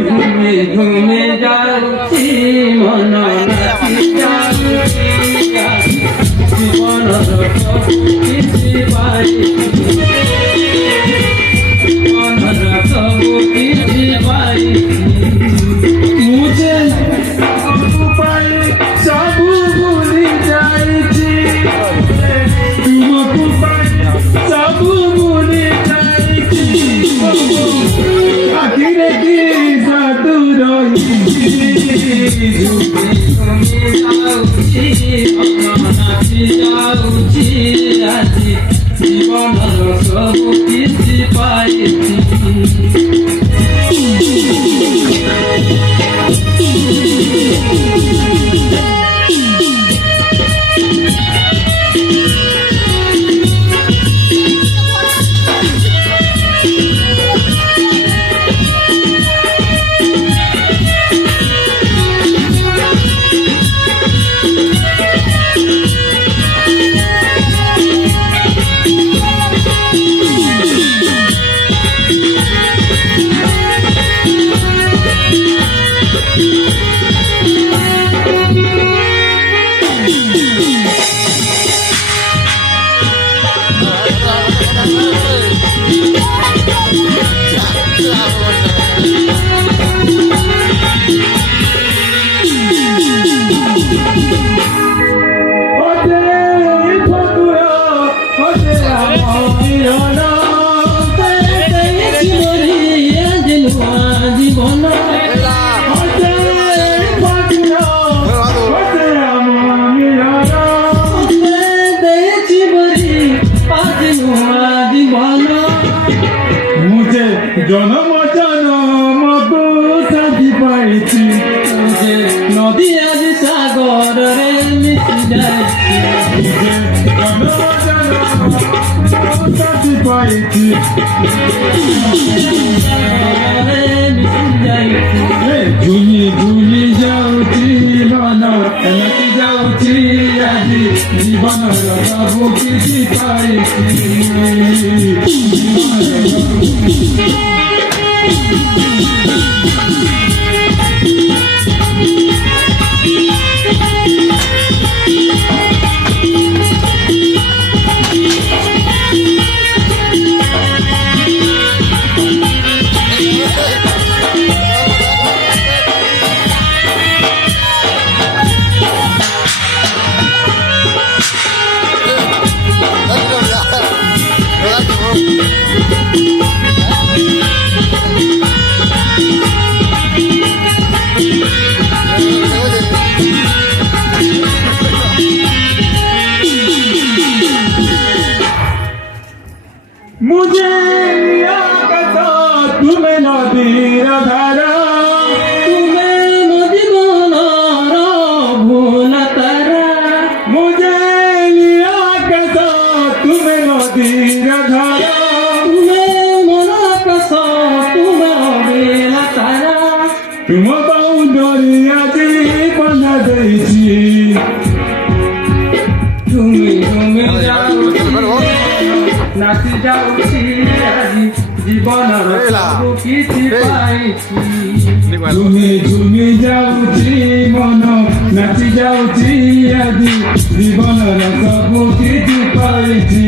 घूमे घूमे जाऊची मन जीवनर କିଛି ପାଇ ମନର ସବୁ କିଛି ପାଇ मुझे पाई ସବୁ ଭୁଲି ଯାଇଛି ତୁମକୁ ପାଇ ସବୁ ଭୁଲି ଯାଇଛି ଆଖିରେ କି ସାଧୁ ରହିଛି ଯାଉଛି ନାଚି ଯାଉଛି ଆଜି ଜୀବନର ସବୁ କିଛି ପାଇଛି জনম জনমକୁ ସାଥି ପାଇଛି ନଦୀ ଆଜି ସାଗରରେ ମିଶି ଯାଇଛି ଜନମ ଜନମକୁ ସାଥି ପାଇଛି ଝୁଲି ଝୁଲି ଯାଉଛି ମନ ନାଚି ଯାଉଛି ଆଜି ଜୀବନର ସବୁ କିଛି ପାଇଛି मुझे तुम्हें नदीर धारा तुम्हें नदी बनर भूल तारा मुझे तुम्हें नदीर धारा तुम्हें मन कस तुम्हें बेल तारा तुम बाउंडरी आज बना देछि तुम्हें तुम्हें नाचि जाଉଛି ଆଜି ଜୀବନର ସବୁ କିଛି ପାଇଛି ଝୁମି ଝୁମି ଯାଉଛି ମନ ନାଚି ଯାଉଛି ଆଜି ଜୀବନର ସବୁ କିଛି ପାଇଛି